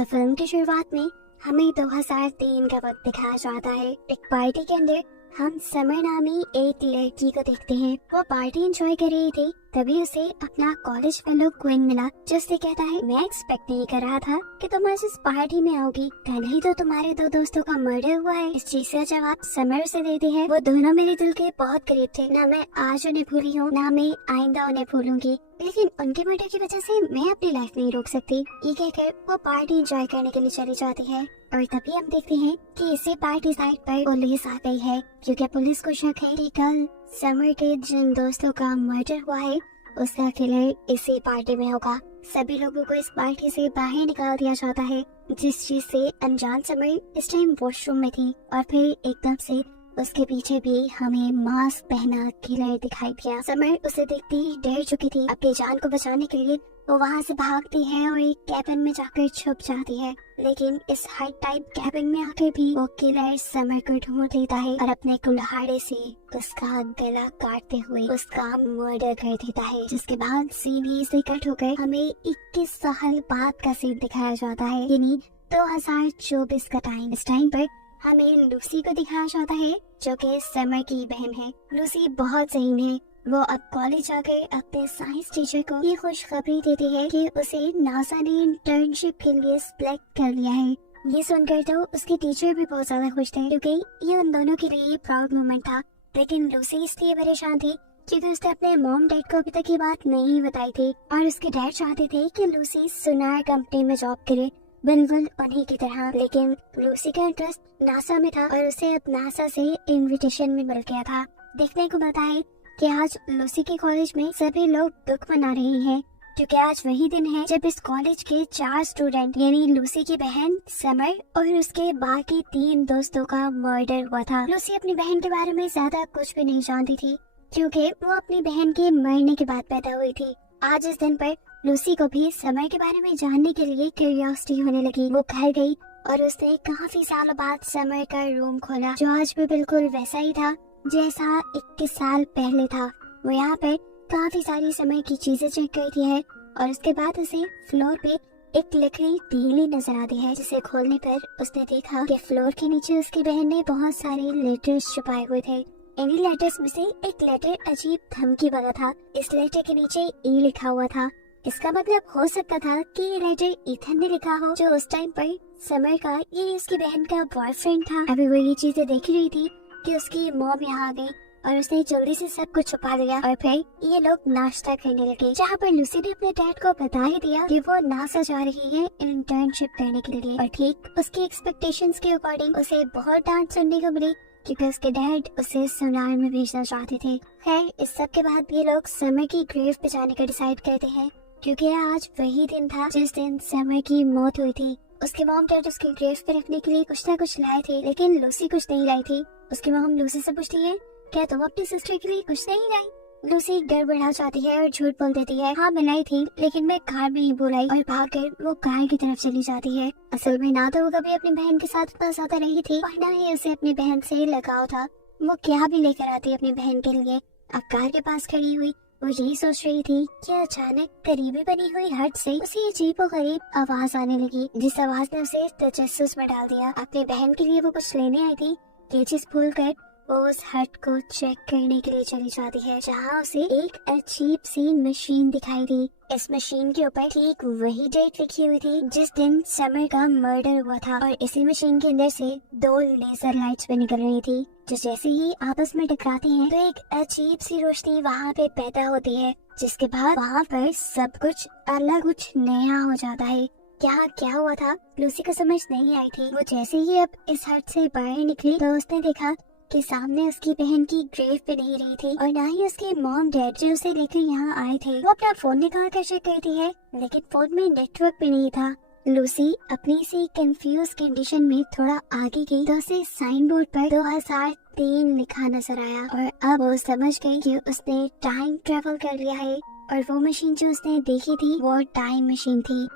तो फिल्म की शुरुआत में हमें 2003 का वक्त दिखाया जाता है। एक पार्टी के अंदर हम समर नामी एक लड़की को देखते हैं। वो पार्टी एंजॉय कर रही थी, तभी उसे अपना कॉलेज फेलो क्विन मिला, जो उससे कहता है, मैं एक्सपेक्ट नहीं कर रहा था कि तुम आज इस पार्टी में आओगी, कल ही तो तुम्हारे 2 दोस्तों का मर्डर हुआ है। इस चीज का जवाब समर उसे देती है, वो दोनों मेरे दिल के बहुत करीब थे, ना मैं आज उन्हें भूली हूँ, ना मैं आइंदा उन्हें भूलूंगी, लेकिन उनके मर्डर की वजह से मैं अपनी लाइफ नहीं रोक सकती। ये कहकर वो पार्टी एंजॉय करने के लिए चली जाती है। और तभी हम देखते हैं कि इसी पार्टी साइड पर पुलिस आ गई है, क्योंकि पुलिस को शक है कि कल समर के जिन दोस्तों का मर्डर हुआ है उसका किलर इसी पार्टी में होगा। सभी लोगों को इस पार्टी से बाहर निकाल दिया जाता है, जिस चीज से अनजान समर इस टाइम वॉशरूम में थी, और फिर एकदम से उसके पीछे भी हमें मास्क पहना किलर दिखाई दिया। समर उसे देखते ही डर चुकी थी। अपनी जान को बचाने के लिए वो वहाँ से भागती है और एक कैबिन में जाकर छुप जाती है, लेकिन इस हाई टाइप कैबिन में आकर भी वो किलर समर को ढूंढ लेता है और अपने कुल्हाड़े से उसका गला काटते हुए उसका मर्डर कर देता है। जिसके बाद सीन ही से कट होकर हमें 21 साल बाद का सीन दिखाया जाता है, यानी 2024 का टाइम। इस टाइम पर हमें लूसी को दिखाया जाता है, जो कि समर की बहन है। लूसी बहुत ज़हीन है। वो अब कॉलेज जाकर अपने साइंस टीचर को ये खुशखबरी देती है कि उसे नासा ने इंटर्नशिप के लिए सिलेक्ट कर लिया है। ये सुनकर तो उसके टीचर भी बहुत ज्यादा खुश थे, क्योंकि ये उन दोनों के लिए प्राउड मोमेंट था। लेकिन लूसी इसलिए परेशान थी क्योंकि उसने अपने मॉम डैड को अभी तक ये बात नहीं बताई थी, और उसके डैड चाहते थे कि लूसी सुनार कंपनी में जॉब करे, बिल्कुल उन्हीं की तरह। लेकिन लूसी का इंटरेस्ट नासा में था और उसे अब नासा से इनविटेशन भी मिल गया था। देखने को मिलता है कि आज लूसी के कॉलेज में सभी लोग दुख मना रहे हैं, क्योंकि आज वही दिन है जब इस कॉलेज के 4 स्टूडेंट, यानी लूसी की बहन समर और उसके बाकी 3 दोस्तों का मर्डर हुआ था। लूसी अपनी बहन के बारे में ज्यादा कुछ भी नहीं जानती थी, क्योंकि वो अपनी बहन के मरने के बाद पैदा हुई थी। आज इस दिन पर लूसी को भी समर के बारे में जानने के लिए क्यूरियोसिटी होने लगी। वो घर गई और उसने काफी सालों बाद समर का रूम खोला, जो आज भी बिल्कुल वैसा ही था जैसा 21 साल पहले था। वो यहाँ पे काफी सारी समय की चीजें चेक करती है, और उसके बाद उसे फ्लोर पे एक लकड़ी ढीली नजर आती है, जिसे खोलने पर उसने देखा कि फ्लोर के नीचे उसकी बहन ने बहुत सारे लेटर्स छुपाए हुए थे। इन्हीं लेटर्स में से एक लेटर अजीब धमकी वाला था। इस लेटर के नीचे ई लिखा हुआ था। इसका मतलब हो सकता था कि ये लेटर ईथन ने लिखा हो, जो उस टाइम पर समर का, ये उसकी बहन का बॉयफ्रेंड था। अभी वो ये चीजें देख रही थी कि उसकी मॉम यहाँ आ गई और उसने जल्दी से सब कुछ छुपा लिया, और फिर ये लोग नाश्ता करने लगे, जहाँ पर लूसी ने अपने डैड को बता ही दिया कि वो नासा जा रही है इंटर्नशिप करने के लिए। और ठीक उसकी एक्सपेक्टेशंस के अकॉर्डिंग उसे बहुत डांट सुनने को मिली, क्योंकि उसके डैड उसे सुनार में भेजना चाहते थे। खैर, इस सब के बाद ये लोग समर की ग्रेव पे जाने का डिसाइड करते हैं, क्योंकि आज वही दिन था जिस दिन समर की मौत हुई थी। उसके मॉम डैड उसकी ग्रेव पे रखने के लिए कुछ ना कुछ लाए थे, लेकिन लूसी कुछ नहीं लाई थी। उसकी मॉम लूसी से पूछती है, क्या तुम अपनी सिस्टर के लिए कुछ नहीं लाई? लूसी गड़बड़ा जाती है और झूठ बोल देती है, हाँ मैं लाई थी, लेकिन मैं कार में ही बुलाई, और भागकर वो कार की तरफ चली जाती है। असल में ना तो वो कभी अपनी बहन के साथ उतना ज्यादा रही थी, और ना ही उसे अपनी बहन से लगाव था। वो क्या भी लेकर आती अपनी बहन के लिए। अब कार के पास खड़ी हुई वो यही सोच रही थी कि अचानक करीबी बनी हुई हट से उसे अजीबोगरीब आवाज आने लगी, जिस आवाज ने उसे तजस्सुस में डाल दिया। अपनी बहन के लिए वो कुछ लेने आई थी, ये चीज भूल कर वो उस हट को चेक करने के लिए चली जाती है, जहाँ उसे एक अजीब सी मशीन दिखाई दी। इस मशीन के ऊपर ठीक वही डेट लिखी हुई थी जिस दिन समर का मर्डर हुआ था, और इसी मशीन के अंदर से 2 लेजर लाइट्स भी निकल रही थी, जो जैसे ही आपस में टकराती हैं तो एक अजीब सी रोशनी वहाँ पे पैदा होती है, जिसके बाद वहाँ पर सब कुछ अलग, कुछ नया हो जाता है। क्या हुआ था लूसी को समझ नहीं आई थी। वो जैसे ही अब इस हट से बाहर निकली तो उसने देखा कि सामने उसकी बहन की ग्रेव पे नहीं रही थी, और ना ही उसके मॉम डैड जो उसे लेकर यहाँ आए थे। वो अपना फोन निकाल कर चेक करती है, लेकिन फोन में नेटवर्क भी नहीं था। लूसी अपनी सी कंफ्यूज कंडीशन में थोड़ा आगे गई तो उसे साइन बोर्ड पर 2003 लिखा नजर आया, और अब वो समझ गई कि उसने टाइम ट्रेवल कर लिया है, और वो मशीन जो उसने देखी थी वो टाइम मशीन थी।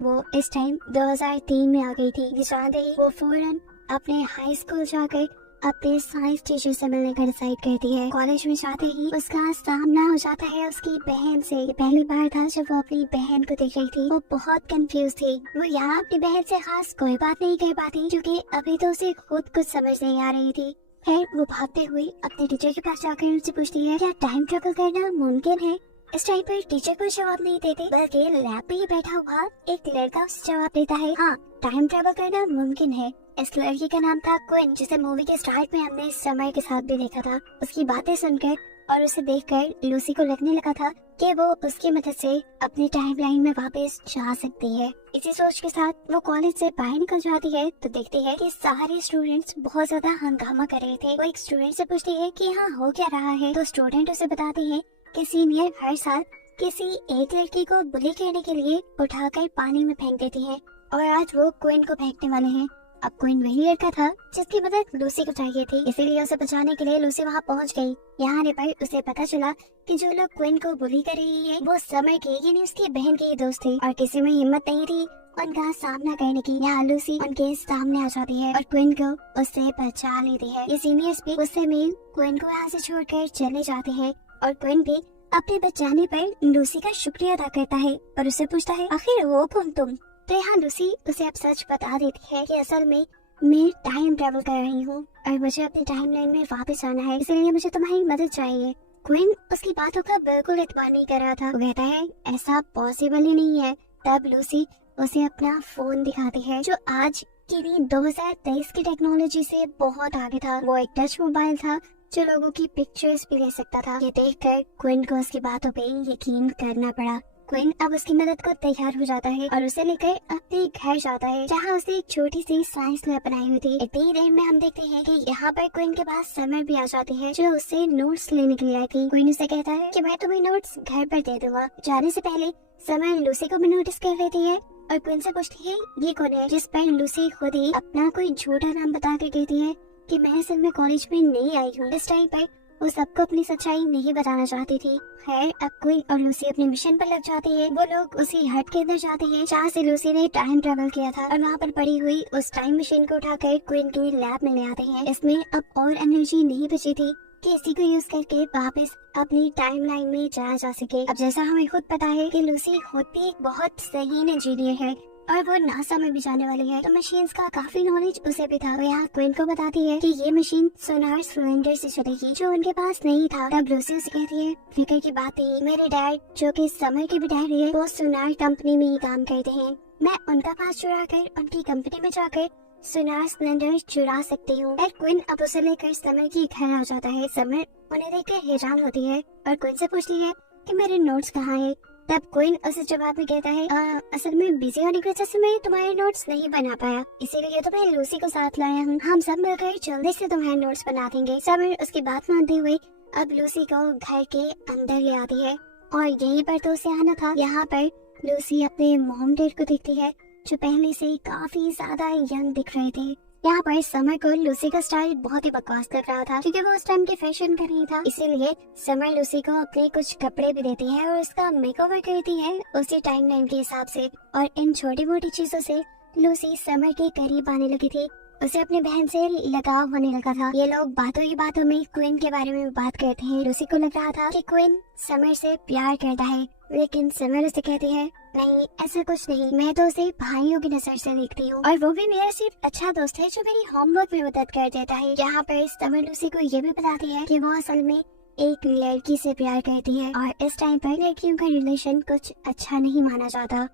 वो इस टाइम 2003 में आ गई थी। ये जानते ही वो फौरन अपने हाई स्कूल जाकर अपने साइंस टीचर से मिलने का डिसाइड करती है। कॉलेज में जाते ही उसका सामना हो जाता है उसकी बहन से। ये पहली बार था जब वो अपनी बहन को देख रही थी। वो बहुत कंफ्यूज थी। वो यहाँ अपनी बहन से खास कोई बात नहीं कर पाती क्योंकि अभी तो उसे खुद कुछ समझ नहीं आ रही थी। फिर वो भागते हुए अपने टीचर के पास जाकर उनसे पूछती है, क्या टाइम ट्रेवल करना मुमकिन है? इस टाइम पर टीचर को जवाब नहीं देते, बल्कि लैब पे ही बैठा हुआ एक लड़का उसे जवाब देता है, हाँ टाइम ट्रेवल करना मुमकिन है। इस लड़की का नाम था क्विन, जिसे मूवी के स्टार्ट में हमने समय के साथ भी देखा था। उसकी बातें सुनकर और उसे देखकर लूसी को लगने लगा था कि वो उसकी मदद से अपनी टाइमलाइन में वापस जा सकती है। इसी सोच के साथ वो कॉलेज से बाहर निकल जाती है तो देखती है कि सारे स्टूडेंट्स बहुत ज्यादा हंगामा कर रहे थे। वो एक स्टूडेंट से पूछती है कि यहाँ हो क्या रहा है, तो स्टूडेंट उसे बताती है कि सीनियर हर साल किसी एक लड़की को बुली करने के लिए उठाकर पानी में फेंक देती है और आज वो क्विन को फेंकने वाले हैं। अब क्विन वही लड़का था जिसकी मदद लूसी को चाहिए थी, इसीलिए उसे बचाने के लिए लूसी वहाँ पहुँच गई। यहाँ आने पर उसे पता चला कि जो लोग क्विन को बुली कर रही है वो समर के यानी उसकी बहन के दोस्त थे और किसी में हिम्मत नहीं थी उनका सामना करने की। यहाँ लूसी उनके सामने आ जाती है और क्विन को उससे बचा लेती है। ये सीनियर्स भी गुस्से में क्विन को यहाँ से छोड़कर चले जाते हैं और क्विन भी अपने बचाने पर लूसी का शुक्रिया अदा करता है और उससे पूछता है, आखिर वो कौन तुम? तो यहाँ लूसी उसे अब सच बता देती है कि असल में मैं टाइम ट्रेवल कर रही हूँ और मुझे अपनी टाइमलाइन में वापस आना है, इसलिए मुझे तुम्हारी मदद चाहिए। क्विन उसकी बातों का बिल्कुल इत्मीनान नहीं कर रहा था। वो कहता है ऐसा पॉसिबल ही नहीं है। तब लूसी उसे अपना फोन दिखाती है जो आज की नहीं 2023 की टेक्नोलॉजी से बहुत आगे था। वो एक टच मोबाइल था जो लोगों की पिक्चर्स भी ले सकता था। ये देखकर क्विन को उसकी बातों पे यकीन करना पड़ा। क्विन अब उसकी मदद को तैयार हो जाता है और उसे लेकर अपने घर जाता है जहाँ उसने एक छोटी सी साइंस लैब बनाई हुई थी। इतनी देर में हम देखते हैं कि यहाँ पर क्विन के पास समर भी आ जाती है जो उससे नोट्स लेने के लिए आई थी। क्विन उसे कहता है कि मैं तुम्हें नोट्स घर पर दे दूंगा। जाने से पहले समर लूसी को भी नोटिस कर लेती है और क्विन से पूछती है ये कौन है, जिस पर लूसी खुद ही अपना कोई झूठा नाम बता कर कहती है कि मैं असल में कॉलेज में नहीं आई हूँ। इस टाइम पर वो सबको अपनी सच्चाई नहीं बताना चाहती थी। खैर अब क्विन और लूसी अपने मिशन पर लग जाते हैं। वो लोग उसी हट के अंदर जाते हैं जहाँ से लूसी ने टाइम ट्रेवल किया था और वहाँ पर पड़ी हुई उस टाइम मशीन को उठाकर क्विन की लैब में ले आते हैं। इसमें अब और एनर्जी नहीं बची थी कि इसी को यूज करके वापस अपनी टाइमलाइन में जाया जा सके। अब जैसा हमें खुद पता है कि लूसी खुद भी एक बहुत सही इंजीनियर है और वो नासा में भी जाने वाली है, तो मशीन्स का काफी नॉलेज उसे भी था। वो यहाँ क्विन को बताती है कि ये मशीन सोनार सिलेंडर से चलेगी जो उनके पास नहीं था। तब लूसी उसे कहती है फिक्र की बात है, मेरे डैड जो कि समर के भी डैड है वो सोनार कंपनी में ही काम करते हैं। मैं उनका पास चुरा कर उनकी कंपनी में जाकर सोनार सिलेंडर चुरा सकती हूँ। क्विन अब उसे लेकर समर की घर आ जाता है। समर उन्हें देखकर हैरान होती है और क्विन से पूछती है कि मेरे नोट्स कहाँ है। तब क्विन उसे जवाब में कहता है असल में बिजी होने की वजह से मैं तुम्हारे नोट्स नहीं बना पाया, इसीलिए तो मैं लूसी को साथ लाया हूँ। हम सब मिलकर जल्दी से तुम्हारे नोट्स बना देंगे। समर उसकी बात मानते हुए अब लूसी को घर के अंदर ले आती है और यहीं पर तो उसे आना था। यहाँ पर लूसी अपने मॉम डैड को देखती है जो पहले से काफी ज्यादा यंग दिख रहे थे। यहाँ पर समर को लूसी का स्टाइल बहुत ही बकवास लग रहा था क्योंकि वो उस टाइम के फैशन का नहीं था, इसीलिए समर लूसी को अपने कुछ कपड़े भी देती है और उसका मेकओवर करती है उसी टाइमलाइन के हिसाब से। और इन छोटी मोटी चीजों से लूसी समर के करीब आने लगी थी। उसे अपनी बहन से लगाव होने लगा था। ये लोग बातों ही बातों में क्विन के बारे में बात करते हैं। लूसी को लग रहा था कि क्विन समर से प्यार करता है, लेकिन समर उसे कहती है नहीं ऐसा कुछ नहीं, मैं तो उसे भाइयों की नजर से देखती हूँ और वो भी मेरा सिर्फ अच्छा दोस्त है जो मेरी होमवर्क में मदद कर देता है। यहाँ पर समर लूसी को ये भी बताती है कि वो असल में एक लड़की से प्यार करती है और इस टाइम पर लड़कियों का रिलेशन कुछ अच्छा नहीं माना जाता।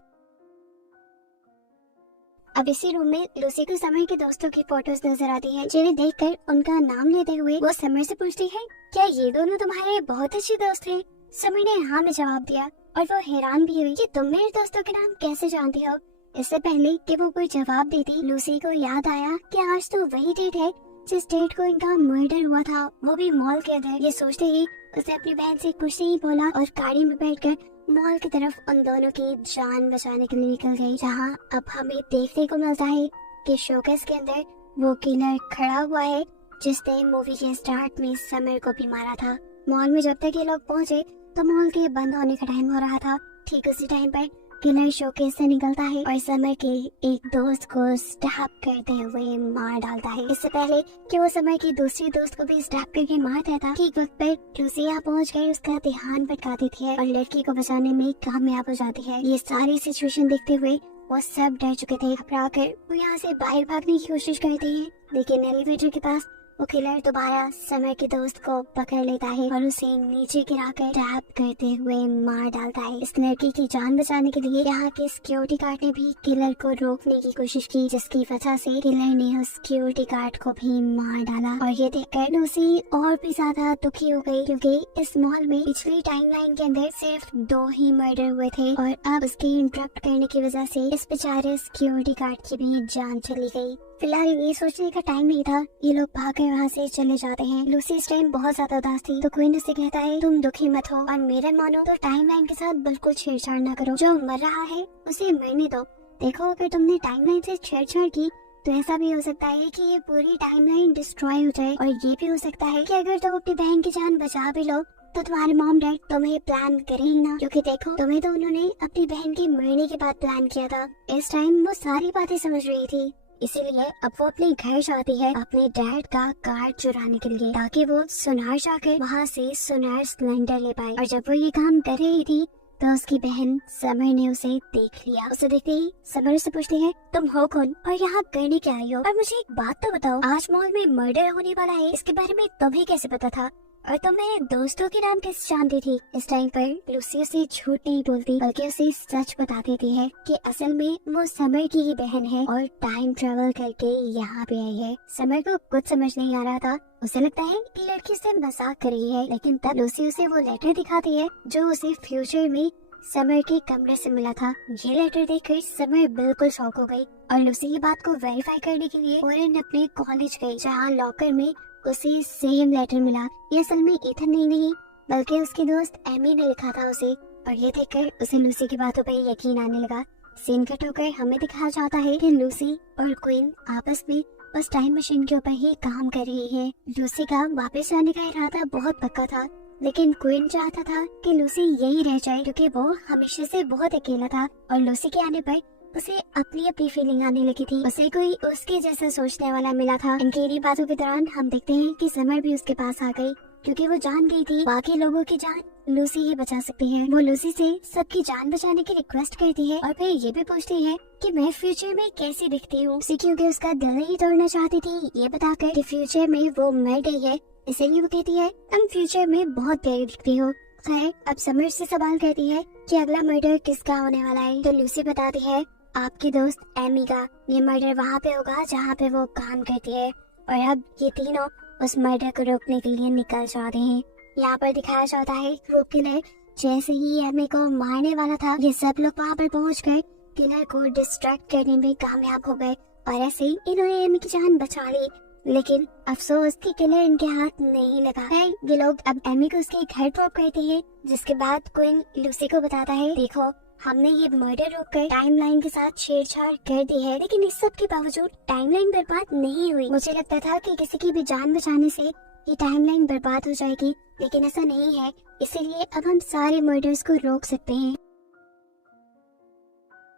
अब इसी रूम में लूसी को समर के दोस्तों की फोटोज नजर आती हैं, जिन्हें देखकर उनका नाम लेते हुए वो समर से पूछती है क्या ये दोनों तुम्हारे बहुत अच्छे दोस्त हैं? समर ने हाँ में जवाब दिया और वो हैरान भी हुई कि तुम मेरे दोस्तों के नाम कैसे जानती हो। इससे पहले कि वो कोई जवाब देती लूसी को याद आया कि आज तो वही डेट है जिस डेट को इनका मर्डर हुआ था, वो भी मॉल के अंदर। ये सोचते ही उसे अपनी बहन से कुछ नहीं बोला और गाड़ी में बैठकर मॉल की तरफ उन दोनों की जान बचाने के लिए निकल गई। जहाँ अब हमें देखने को मिलता है कि शोकेस के अंदर वो किलर खड़ा हुआ है जिसने मूवी के स्टार्ट में समर को भी मारा था। मॉल में जब तक ये लोग पहुँचे तो मॉल के बंद होने का टाइम हो रहा था। ठीक उसी टाइम पर किलर शोकेस से निकलता है और समर के एक दोस्त को स्टैब करते हुए मार डालता है। इससे पहले कि वो समर की दूसरी दोस्त को भी स्टैब करके मार देता, ठीक वक्त पर लूसी यहाँ पहुँच कर उसका ध्यान भटका देती है और लड़की को बचाने में कामयाब हो जाती है। ये सारी सिचुएशन देखते हुए वो सब डर चुके थे। घबरा कर वो यहाँ से बाहर भागने की कोशिश करते हैं, लेकिन एलिवेटर के पास वो किलर दोबारा समर के दोस्त को पकड़ लेता है और उसे नीचे गिराकर टैप करते हुए मार डालता है। इस लड़की की जान बचाने के लिए यहाँ के सिक्योरिटी गार्ड ने भी किलर को रोकने की कोशिश की, जिसकी वजह से किलर ने उस सिक्योरिटी गार्ड को भी मार डाला। और ये देखकर लूसी और भी ज्यादा दुखी हो गई, क्योंकि इस मॉल में पिछली टाइमलाइन के अंदर सिर्फ 2 ही मर्डर हुए थे और अब उसके इंटरप्ट करने की वजह से इस बेचारे सिक्योरिटी गार्ड की भी जान चली गई। फिलहाल ये सोचने का टाइम नहीं था, ये लोग भागकर वहाँ से चले जाते हैं। लूसी इस टाइम बहुत ज्यादा उदास थी, तो क्वीन उससे कहता है तुम दुखी मत हो और मेरा मानो तो टाइमलाइन के साथ बिल्कुल छेड़छाड़ ना करो। जो मर रहा है उसे मरने दो। देखो अगर तुमने टाइमलाइन से छेड़छाड़ की तो ऐसा भी हो सकता है कि ये पूरी टाइमलाइन डिस्ट्रॉय हो जाए, और ये भी हो सकता है कि अगर तुम अपनी बहन की जान बचा भी लो तो तुम्हारे मॉम डैड तुम्हें प्लान करेंगे ना, क्योंकि देखो तुम्हें तो उन्होंने अपनी बहन के मरने के बाद प्लान किया था। इस टाइम वो सारी बातें समझ रही थी, इसीलिए अब वो अपने घर जाती है अपने डैड का कार चुराने के लिए, ताकि वो सुनार जाकर वहाँ से सुनार सिलेंडर ले पाए। और जब वो ये काम कर रही थी तो उसकी बहन समर ने उसे देख लिया। उसे देखते ही समर से पूछती है तुम हो कौन और यहाँ करने क्या आई हो, और मुझे एक बात तो बताओ, आज मॉल में मर्डर होने वाला है, इसके बारे में तुम्हें कैसे पता था, और तुम मेरे दोस्तों के नाम कैसे जानती थी। इस टाइम पर लूसी उसे झूठ नहीं बोलती, बल्कि उसे सच बता देती है कि असल में वो समर की ही बहन है और टाइम ट्रेवल करके यहाँ पे आई है। समर को कुछ समझ नहीं आ रहा था, उसे लगता है कि लड़की से मजाक कर रही है, लेकिन तब लूसी उसे वो लेटर दिखाती है जो उसे फ्यूचर में समर के कमरे से मिला था। ये लेटर देखकर समर बिल्कुल शॉक हो गई और लूसी की बात को वेरीफाई करने के लिए फौरन अपने कॉलेज गई, जहाँ लॉकर में उसे सेम लेटर मिला। ये असल में इथन नहीं बल्कि उसकी दोस्त एमी ने लिखा था उसे, और ये देखकर उसे लूसी की बातों पर यकीन आने लगा। सीन कट होकर हमें दिखाया जाता है कि लूसी और क्वीन आपस में उस टाइम मशीन के ऊपर ही काम कर रही है। लूसी का वापस आने का इरादा बहुत पक्का था, लेकिन क्वीन चाहता था कि लूसी यही रह जाए, क्योंकि वो हमेशा से बहुत अकेला था और लूसी के आने पर उसे अपनी अपनी फीलिंग आने लगी थी। उसे कोई उसके जैसा सोचने वाला मिला था। इनकी इन्हीं बातों के दौरान हम देखते हैं कि समर भी उसके पास आ गई, क्योंकि वो जान गई थी बाकी लोगों की जान लूसी ही बचा सकती है। वो लूसी से सबकी जान बचाने की रिक्वेस्ट करती है और फिर ये भी पूछती है कि मैं फ्यूचर में कैसी दिखती हूँ, क्योंकि उसका दिल ही तोड़ना चाहती थी ये बताकर कि फ्यूचर में वो मर गई है। इसीलिए वो कहती है तुम फ्यूचर में बहुत प्यारी दिखती हो। खैर अब समर से सवाल करती है कि अगला मर्डर किसका होने वाला है, तो लूसी बताती है आपकी दोस्त एमी का। ये मर्डर वहाँ पे होगा जहाँ पे वो काम करती है, और अब ये तीनों उस मर्डर को रोकने के लिए निकल जाते हैं। यहाँ पर दिखाया जाता है वो किलर जैसे ही एमी को मारने वाला था, ये सब लोग वहाँ पर पहुँच कर किलर को डिस्ट्रैक्ट करने में कामयाब हो गए और ऐसे ही इन्होंने एमी की जान बचा ली। लेकिन अफसोस कि किलर इनके हाथ नहीं लगा है। ये लोग अब एमी को उसके घर ड्रॉप करते हैं, जिसके बाद क्वीन लूसी को बताता है देखो हमने ये मर्डर रोककर टाइमलाइन के साथ छेड़छाड़ कर दी है, लेकिन इस सब के बावजूद टाइमलाइन बर्बाद नहीं हुई। मुझे लगता था कि किसी की भी जान बचाने से ये टाइमलाइन बर्बाद हो जाएगी, लेकिन ऐसा नहीं है। इसीलिए अब हम सारे मर्डर्स को रोक सकते हैं।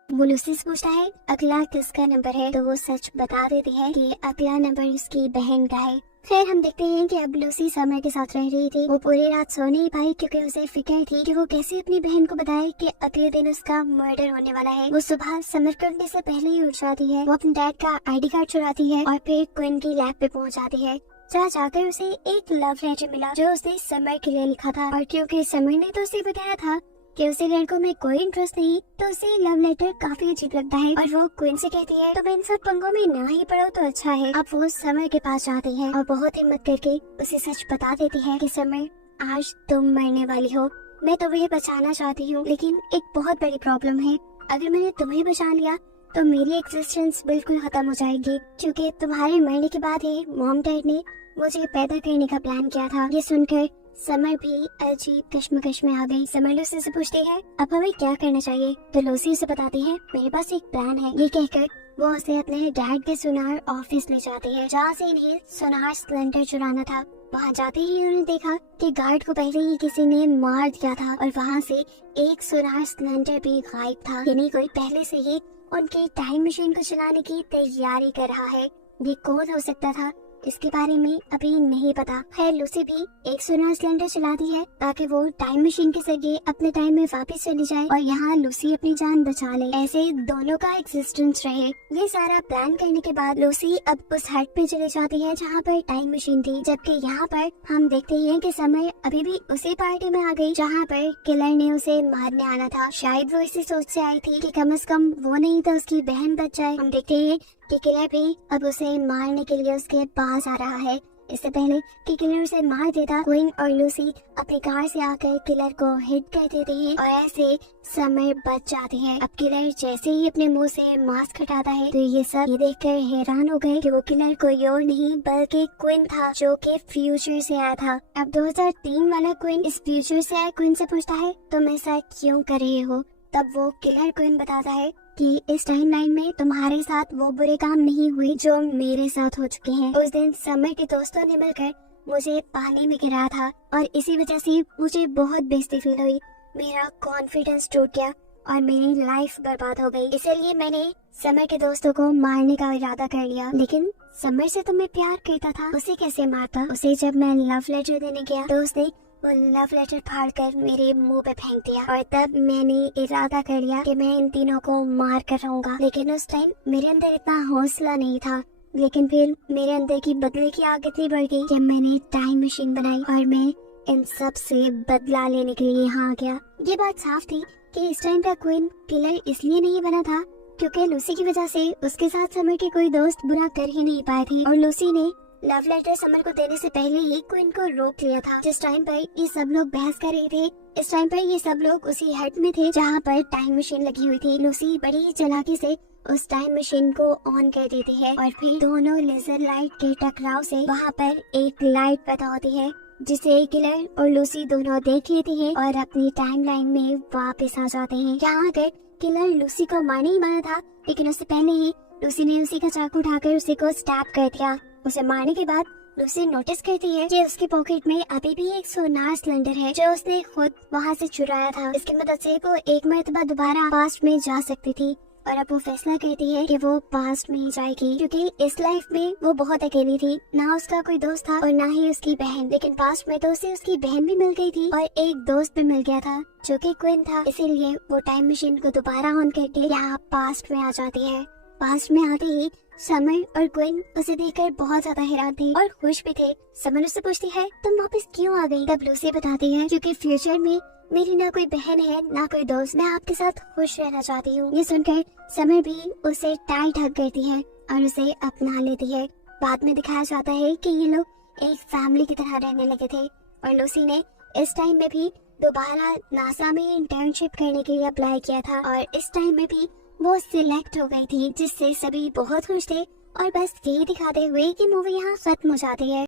वो लूसी से पूछता है अगला किसका नंबर है, तो वो सच बता देती है कि अगला नंबर उसकी बहन का है। फिर हम देखते हैं कि अब लूसी समर के साथ रह रही थी। वो पूरी रात सो नहीं पाई, क्योंकि उसे फिक्र थी कि वो कैसे अपनी बहन को बताए कि अगले दिन उसका मर्डर होने वाला है। वो सुबह समर के उठने से पहले ही उठ जाती है। वो अपने डैड का आईडी कार्ड चुराती है और फिर क्वीन की लैब पे पहुंच जाती है, जहाँ जाकर उसे एक लव लेटर मिला जो उसने समर के लिए लिखा था। और क्योंकि समर ने तो उसे बताया था कि उसे लड़कों में कोई इंटरेस्ट नहीं, तो उसे लव लेटर काफी अजीब लगता है और वो क्वीन से कहती है तुम इन सब पंगों में ना ही पढ़ो तो अच्छा है। अब वो समर के पास जाती है और बहुत हिम्मत करके उसे सच बता देती है कि समर आज तुम मरने वाली हो, मैं तुम्हें बचाना चाहती हूँ, लेकिन एक बहुत बड़ी प्रॉब्लम है। अगर मैंने तुम्हें बचा लिया तो मेरी एग्जिस्टेंस बिल्कुल खत्म हो जाएगी, क्योंकि तुम्हारे मरने के बाद ही मॉम डैड ने मुझे पैदा करने का प्लान किया था। ये सुनकर समर भी अजीब कश्मकश में आ गई। समर लूसी से पूछती है अब हमें क्या करना चाहिए, तो लूसी उसे बताती है मेरे पास एक प्लान है। ये कहकर वो उसे अपने डैड के सुनार ऑफिस ले जाती है, जहाँ से इन्हें सुनार सिलेंडर चुराना था। वहाँ जाते ही उन्होंने देखा कि गार्ड को पहले ही किसी ने मार दिया था और वहाँ से एक सोनार सिलेंडर भी गायब था। यानी कोई पहले से ही उनकी टाइम मशीन को चलाने की तैयारी कर रहा है। ये कौन हो सकता था, इसके बारे में अभी नहीं पता। खैर लूसी भी एक सोनार सिलेंडर चलाती है ताकि वो टाइम मशीन के जरिए अपने टाइम में वापस चली जाए और यहाँ लूसी अपनी जान बचा ले, ऐसे दोनों का एग्जिस्टेंस रहे। ये सारा प्लान करने के बाद लूसी अब उस हट पे चली जाती है जहाँ पर टाइम मशीन थी, जबकि यहाँ पर हम देखते हैं कि समय अभी भी उसी पार्टी में आ गई जहाँ पर किलर ने उसे मारने आना था। शायद वो इसी सोच से आई थी कि कम से कम वो नहीं तो उसकी बहन बच जाए। हम देखते हैं कि किलर भी अब उसे मारने के लिए उसके पास आ रहा है। इससे पहले कि किलर उसे मार देता, क्वीन और लूसी अपनी कार से आकर किलर को हिट कर देते हैं और ऐसे समय बच जाते हैं। अब किलर जैसे ही अपने मुंह से मास्क हटाता है तो ये सब ये देखकर हैरान हो गए कि वो किलर कोई और नहीं बल्कि क्वीन था, जो कि फ्यूचर से आया था। अब 2003 वाला क्वीन इस फ्यूचर से आया क्वीन से पूछता है तुम ऐसा क्यों कर रहे हो। तब वो किलर क्वीन बताता है कि इस टाइमलाइन में तुम्हारे साथ वो बुरे काम नहीं हुए जो मेरे साथ हो चुके हैं। उस दिन समर के दोस्तों ने मिलकर मुझे पानी में गिराया था और इसी वजह से मुझे बहुत बेइज्जती फील हुई। मेरा कॉन्फिडेंस टूट गया और मेरी लाइफ बर्बाद हो गई। इसलिए मैंने समर के दोस्तों को मारने का इरादा कर लिया। लेकिन समर से तो मैं प्यार करता था, उसे कैसे मारता। उसे जब मैं लव लेटर देने गया तो उसने वो लव लेटर फाड़कर मेरे मुंह पे फेंक दिया और तब मैंने इरादा कर लिया कि मैं इन तीनों को मार कर रहूंगा। लेकिन उस टाइम मेरे अंदर इतना हौसला नहीं था। लेकिन फिर मेरे अंदर की बदले की आग इतनी बढ़ गई कि मैंने टाइम मशीन बनाई और मैं इन सब से बदला लेने के लिए यहाँ आ गया। ये बात साफ थी कि इस टाइम का क्वीन किलर इसलिए नहीं बना था क्योंकि लूसी की वजह से उसके साथ समर के कोई दोस्त बुरा कर ही नहीं पाए थे और लूसी ने लव लेटर समर को देने से पहले ही क्वीन को रोक लिया था। जिस टाइम पर ये सब लोग बहस कर रहे थे, इस टाइम पर ये सब लोग उसी हट में थे जहाँ पर टाइम मशीन लगी हुई थी। लूसी बड़ी ही चालाकी से उस टाइम मशीन को ऑन कर देती है और फिर दोनों लेजर लाइट के टकराव से वहाँ पर एक लाइट पैदा होती है जिसे किलर और लूसी दोनों देख लेती है और अपनी टाइमलाइन में वापस आ जाते हैं। यहाँ आकर किलर लूसी को मारने ही वाला था, लेकिन उससे पहले ही लूसी ने उसी का चाकू उठाकर उसी को स्टैब कर दिया। उसे मारने के बाद लूसी नोटिस करती है कि उसकी पॉकेट में अभी भी एक सोनार सिलेंडर है जो उसने खुद वहाँ से चुराया था। इसकी मदद से वो एक मरतबा दोबारा पास्ट में जा सकती थी और अब वो फैसला करती है कि वो पास्ट में ही जाएगी क्योंकि इस लाइफ में वो बहुत अकेली थी। ना उसका कोई दोस्त था और ना ही उसकी बहन। लेकिन पास्ट में तो उसे उसकी बहन भी मिल गई थी और एक दोस्त भी मिल गया था जो कि क्वीन था। इसीलिए वो टाइम मशीन को दोबारा ऑन करके यहाँ पास्ट में आ जाती है। पास्ट में आते ही समर और क्वीन उसे देखकर बहुत ज्यादा हैरान थे और खुश भी थे। समर उससे पूछती है तुम वापस क्यों आ गई। तब लूसी बताती है क्योंकि फ्यूचर में मेरी ना कोई बहन है ना कोई दोस्त, मैं आपके साथ खुश रहना चाहती हूँ। ये सुनकर समर भी उसे टाइट हग करती है और उसे अपना लेती है। बाद में दिखाया जाता है कि ये लोग एक फैमिली की तरह रहने लगे थे और लूसी ने इस टाइम में भी दोबारा नासा में इंटर्नशिप करने के लिए अप्लाई किया था और इस टाइम में भी वो सिलेक्ट हो गई थी, जिससे सभी बहुत खुश थे। और बस यही दिखाते हुए कि मूवी यहाँ खत्म हो जाती है।